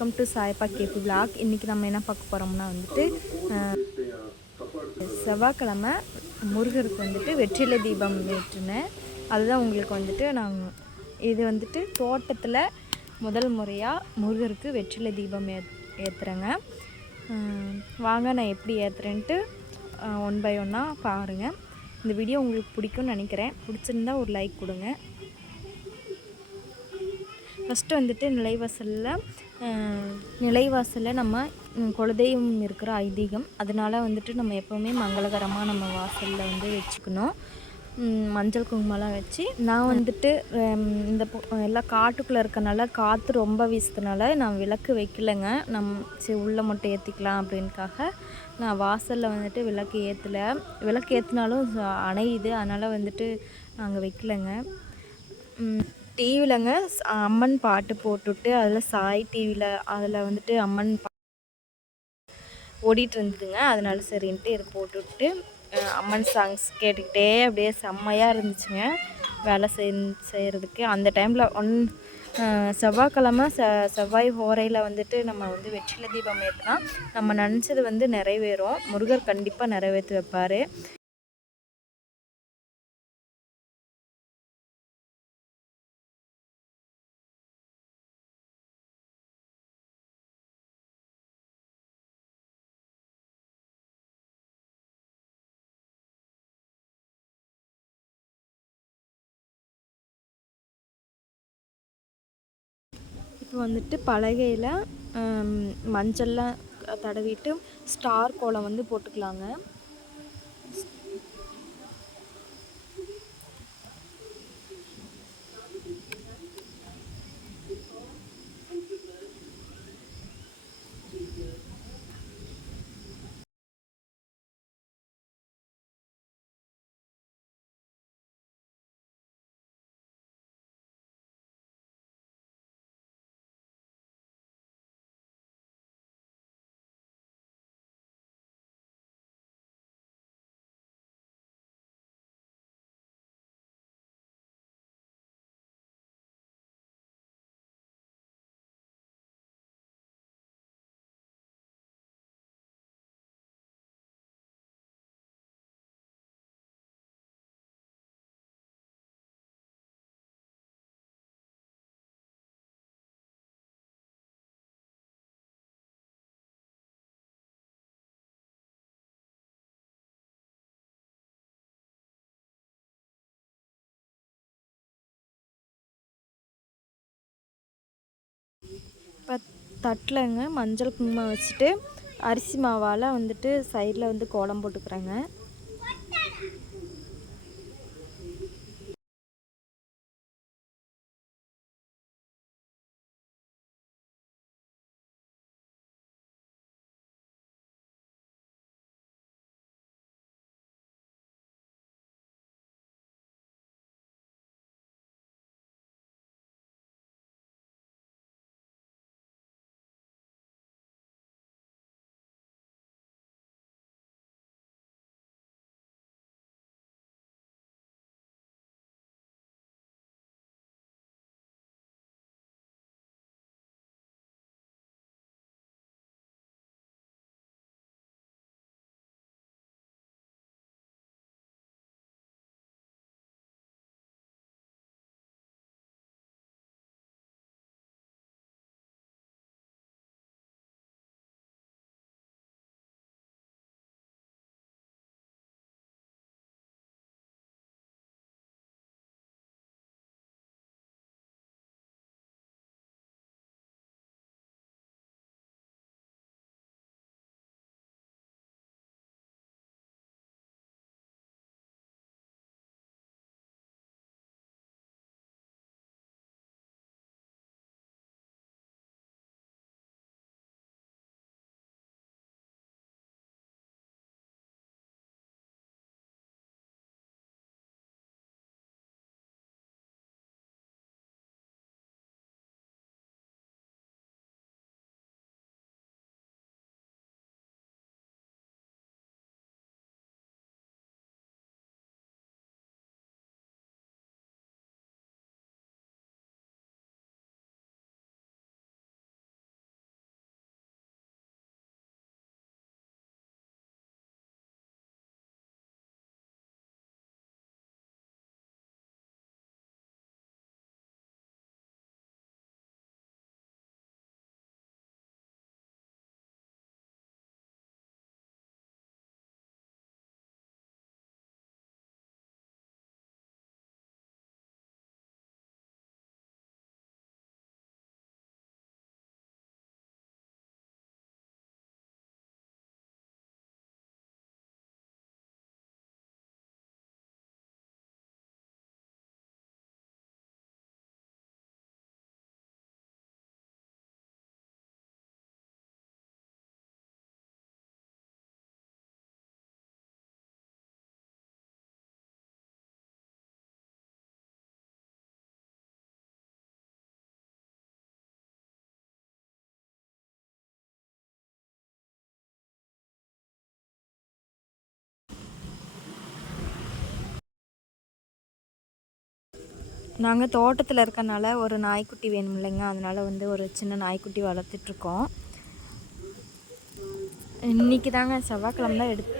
Welcome to சாய்பா KP black இன்றைக்கி நம்ம என்ன பார்க்க போகிறோம்னா வந்துட்டு செவ்வாய்க்கிழமை முருகருக்கு வந்துட்டு வெற்றிலை தீபம் ஏற்றினேன். அதுதான் உங்களுக்கு வந்துட்டு நான் இது வந்துட்டு தோட்டத்தில் முதல் முறையாக முருகருக்கு வெற்றிலை தீபம் ஏ ஏற்றுறேங்க வாங்க நான் எப்படி ஏற்றுறேன்ட்டு ஒன் பை ஒன்னாக பாருங்கள் இந்த வீடியோ உங்களுக்கு பிடிக்கும்னு நினைக்கிறேன். பிடிச்சிருந்தா ஒரு லைக் கொடுங்க. ஃபஸ்ட்டு வந்துட்டு நிலைவாசலில் நிலைவாசலில் நம்ம குலதெய்வம் இருக்கிற ஐதீகம். அதனால் வந்துட்டு நம்ம எப்போவுமே மங்களகரமாக நம்ம வாசலில் வந்து வச்சுக்கணும். மஞ்சள் குங்குமம்லாம் வச்சு. நான் வந்துட்டு இந்த எல்லாம் காட்டுக்குள்ளே இருக்கனால காற்று ரொம்ப வீசுறதுனால நான் விளக்கு வைக்கலைங்க. நம் சரி உள்ளே மட்டும் ஏற்றிக்கலாம் அப்படின்காக நான் வாசலில் வந்துட்டு விளக்கு ஏற்றலை விளக்கு ஏற்றினாலும் அணையுது. அதனால் வந்துட்டு நாங்கள் வைக்கலைங்க. டிவிலங்க அம்மன் பாட்டு போட்டுவிட்டு அதில் சாய் டிவியில் அதில் வந்துட்டு அம்மன் பா ஓடிட்டு இருந்ததுங்க அதனால சரின்ட்டு இது போட்டுவிட்டு அம்மன் சாங்ஸ் கேட்டுக்கிட்டே அப்படியே செம்மையாக இருந்துச்சுங்க. வேலை செய் செய்கிறதுக்கு அந்த டைமில் ஒன் செவ்வாய்க்கிழமை செ செவ்வாய் ஹோரையில் வந்துட்டு நம்ம வந்து வெற்றிலை தீபம் ஏற்றினா நம்ம நினச்சது வந்து நிறைவேறும். முருகர் கண்டிப்பாக நிறைவேற்றி வைப்பார். இப்போ வந்துட்டு பலகையில் மஞ்சள்லாம் தடவிட்டு ஸ்டார் கோலம் வந்து போட்டுக்கலாங்க. தட்டிலங்க மஞ்சள் குங்குமம் வச்சுட்டு அரிசி மாவால் வந்துட்டு சைடில் வந்து கோலம் போட்டுக்கிறேங்க. நாங்கள் தோட்டத்தில் இருக்கனால ஒரு நாய்க்குட்டி வேணும் இல்லைங்க. அதனால் வந்து ஒரு சின்ன நாய்க்குட்டி வளர்த்துட்ருக்கோம் இன்றைக்கி தாங்க செவ்வாய்க்கிழமை தான் எடுத்து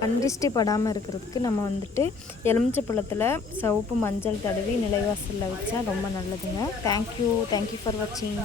கண்டிஷ்டி படாமல் இருக்கிறதுக்கு நம்ம வந்துட்டு எலுமிச்சை பழத்தில் சிவப்பு மஞ்சள் தடவி நிலைவாசலில் வச்சா ரொம்ப நல்லதுங்க. தேங்க்யூ தேங்க்யூ ஃபார் வாட்சிங்